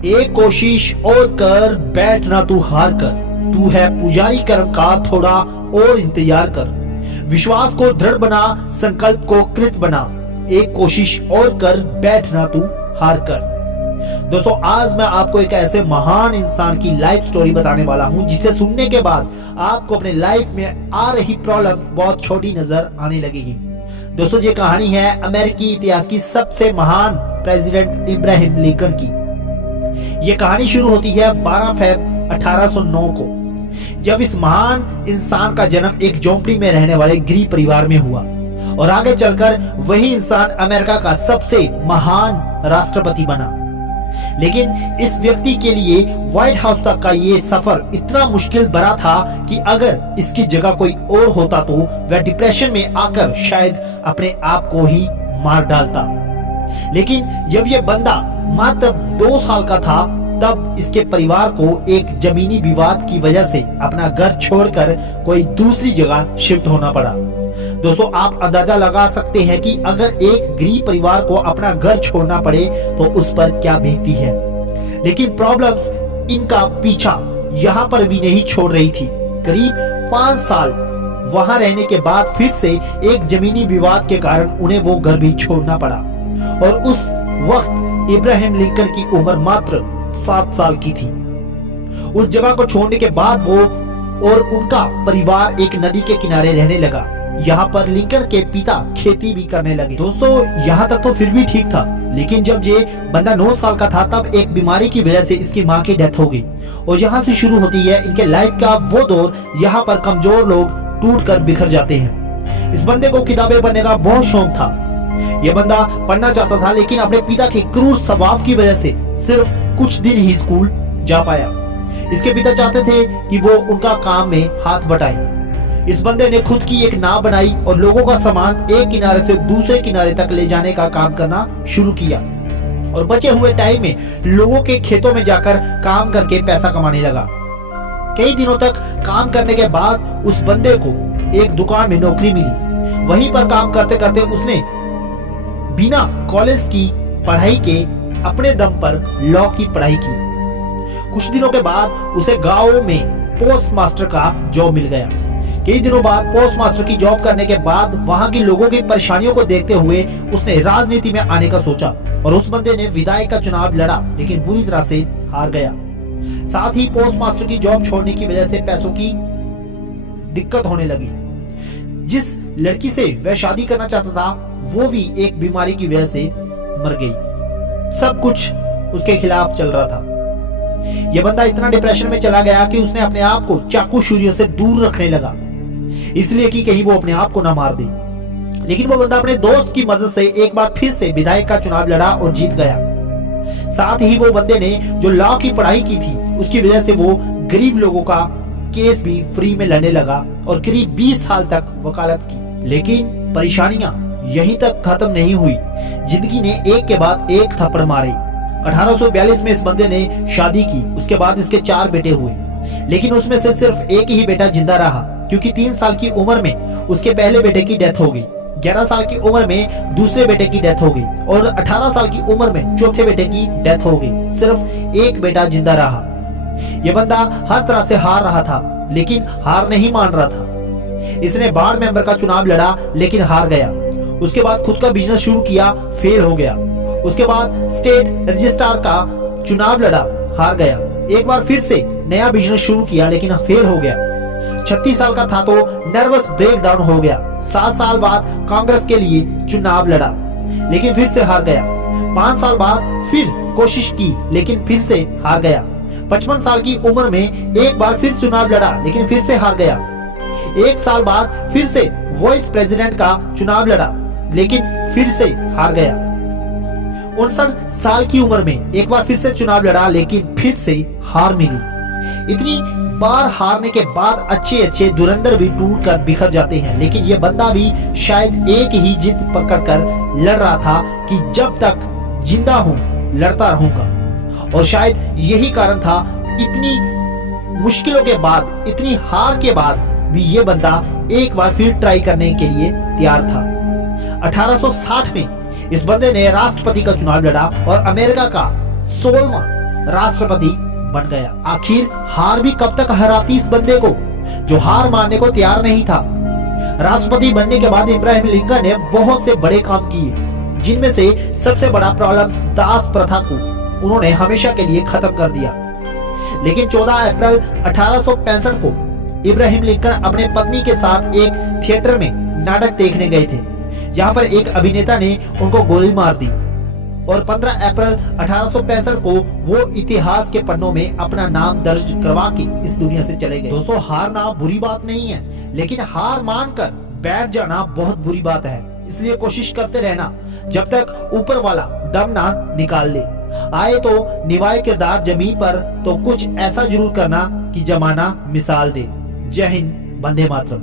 एक कोशिश और कर, बैठ ना तू हार कर। तू है पुजारी कर्म का, थोड़ा और इंतजार कर। विश्वास को दृढ़ बना, संकल्प को कृत बना। एक कोशिश और कर, बैठ ना तू हार कर। दोस्तों, आज मैं आपको एक ऐसे महान इंसान की लाइफ स्टोरी बताने वाला हूं जिसे सुनने के बाद आपको अपने लाइफ में आ रही प्रॉब्लम बहुत छोटी नजर आने लगेगी। दोस्तों, ये कहानी है अमेरिकी इतिहास की सबसे महान प्रेसिडेंट इब्राहिम लिंकन की। यह कहानी शुरू होती है 12 फरवरी 1809 को, जब इस महान इंसान का जन्म एक झोंपड़ी में रहने वाले गरीब परिवार में हुआ और आगे चलकर वही इंसान अमेरिका का सबसे महान राष्ट्रपति बना। लेकिन इस व्यक्ति के लिए व्हाइट हाउस तक का ये सफर इतना मुश्किल भरा था कि अगर इसकी जगह कोई और होता तो वह डिप्रेशन में आकर शायद अपने आप को ही मार डालता। लेकिन जब यह बंदा मात्र 2 साल का था, तब इसके परिवार को एक जमीनी विवाद की वजह से अपना घर छोड़कर कोई दूसरी जगह शिफ्ट होना पड़ा। दोस्तों, आप अंदाजा लगा सकते हैं कि अगर एक गरीब परिवार को अपना घर छोड़ना पड़े तो उस पर क्या बीतती है। लेकिन प्रॉब्लम्स इनका पीछा यहाँ पर भी नहीं छोड़ रही थी। करीब 5 साल वहां रहने के बाद फिर से एक जमीनी विवाद के कारण उन्हें वो घर भी छोड़ना पड़ा और उस वक्त इब्राहिम लिंकन की उम्र मात्र 7 साल की थी। उस जगह को छोड़ने के बाद वो और उनका परिवार एक नदी के किनारे रहने लगा। यहाँ पर लिंकन के पिता खेती भी करने लगे। दोस्तों, यहाँ तक तो फिर भी ठीक था, लेकिन जब ये बंदा 9 साल का था तब एक बीमारी की वजह से इसकी माँ की डेथ हो गई और यहाँ से शुरू होती है इनके लाइफ का वो दौर। यहाँ पर कमजोर लोग टूट कर बिखर जाते हैं। इस बंदे को किताबें पढ़ने का बहुत शौक था। यह बंदा पढ़ना चाहता था, लेकिन अपने पिता के क्रूर स्वभाव की वजह से सिर्फ कुछ दिन ही स्कूल जा पाया। इसके पिता चाहते थे कि वो उनका काम में हाथ बटाए। इस बंदे ने खुद की एक नाव बनाई और लोगों का सामान एक किनारे से दूसरे किनारे तक ले जाने का काम करना शुरू किया और बचे हुए टाइम में लोगों के खेतों में जाकर काम करके पैसा कमाने लगा। कई दिनों तक काम करने के बाद उस बंदे को एक दुकान में नौकरी मिली। वहीं पर काम करते करते उसने बिना कॉलेज की पढ़ाई के अपने दम पर लॉ की पढ़ाई की। कुछ दिनों के बाद उसे गांव में पोस्ट मास्टर का जॉब मिल गया। कई दिनों बाद पोस्ट मास्टर की जॉब करने के बाद वहां के लोगों की परेशानियों को देखते हुए उसने राजनीति में आने का सोचा और उस बंदे ने विधायक का चुनाव लड़ा, लेकिन बुरी तरह से हार गया। साथ ही पोस्ट मास्टर की जॉब छोड़ने की वजह से पैसों की दिक्कत होने लगी। जिस लड़की से वह शादी करना चाहता था वो भी एक बीमारी की वजह से मर गई। सब कुछ उसके खिलाफ चल रहा था। यह बंदा इतना डिप्रेशन में चला गया कि उसने अपने आप को चाकू छुरियों से दूर रखने लगा, इसलिए कि कहीं वो अपने आप को ना मार दे। लेकिन वो बंदा अपने दोस्त की मदद से एक बार फिर से विधायक का चुनाव लड़ा और जीत गया। साथ ही वो बंदे ने जो लॉ की पढ़ाई की थी उसकी वजह से वो गरीब लोगों का केस भी फ्री में लड़ने लगा और करीब 20 साल तक वकालत की। लेकिन परेशानियां यहीं तक खत्म नहीं हुई। जिंदगी ने एक के बाद एक थप्पड़ मारे। 1842 में इस बंदे ने शादी की। उसके बाद इसके 4 बेटे हुए, लेकिन उसमें से सिर्फ एक ही बेटा जिंदा रहा, क्योंकि 3 साल की उम्र में उसके पहले बेटे की डेथ हो गई, 11 साल की उम्र में दूसरे बेटे की डेथ हो गई और 18 साल की उम्र में चौथे बेटे की डेथ हो गई। सिर्फ एक बेटा जिंदा रहा। यह बंदा हर तरह से हार रहा था, लेकिन हार नहीं मान रहा था। इसने वार्ड मेंबर का चुनाव लड़ा, लेकिन हार गया। उसके बाद खुद का बिजनेस शुरू किया, फेल हो गया। उसके बाद स्टेट रजिस्ट्रार का चुनाव लड़ा, हार गया। एक बार फिर से नया बिजनेस शुरू किया, लेकिन फेल हो गया। 36 साल का था तो नर्वस ब्रेकडाउन हो गया। 7 साल बाद कांग्रेस के लिए चुनाव लड़ा, लेकिन फिर से हार गया। 5 साल बाद फिर कोशिश की, लेकिन फिर से हार गया। 55 साल की उम्र में एक बार फिर चुनाव लड़ा, लेकिन फिर से हार गया। 1 साल बाद फिर से वाइस प्रेसिडेंट का चुनाव लड़ा, लेकिन फिर से हार गया। 59 साल की उम्र में एक बार फिर से चुनाव लड़ा, लेकिन फिर से हार मिली। इतनी बार हारने के बाद अच्छे धुरंधर भी टूट कर बिखर जाते हैं, लेकिन यह बंदा भी शायद एक ही जिद पकड़कर लड़ रहा था कि जब तक जिंदा हूं लड़ता रहूंगा। और शायद यही कारण था, इतनी मुश्किलों के बाद, इतनी हार के बाद भी ये बंदा एक बार फिर ट्राई करने के लिए तैयार था। 1860 में इस बंदे ने राष्ट्रपति का चुनाव लड़ा और अमेरिका का 16वां राष्ट्रपति बन गया। आखिर हार भी कब तक हराती इस बंदे को, जो हार मानने को तैयार नहीं था। राष्ट्रपति बनने के बाद इब्राहिम लिंकन ने बहुत से बड़े काम किए, जिनमें से सबसे बड़ा प्रॉब्लम दास प्रथा को उन्होंने हमेशा के लिए खत्म कर दिया। लेकिन 14 अप्रैल 1865 को इब्राहिम लिंकन अपने पत्नी के साथ एक थिएटर में नाटक देखने गए थे, जहां पर एक अभिनेता ने उनको गोली मार दी और 15 अप्रैल 1865 को वो इतिहास के पन्नों में अपना नाम दर्ज करवा के इस दुनिया से चले गए। दोस्तों, हारना बुरी बात नहीं है, लेकिन हार मानकर बैठ जाना बहुत बुरी बात है। इसलिए कोशिश करते रहना जब तक ऊपर वाला दम ना निकाल ले। आए तो निभाए किरदार जमीन पर, तो कुछ ऐसा जरूर करना कि जमाना मिसाल दे। जय हिंद, वंदे मातरम।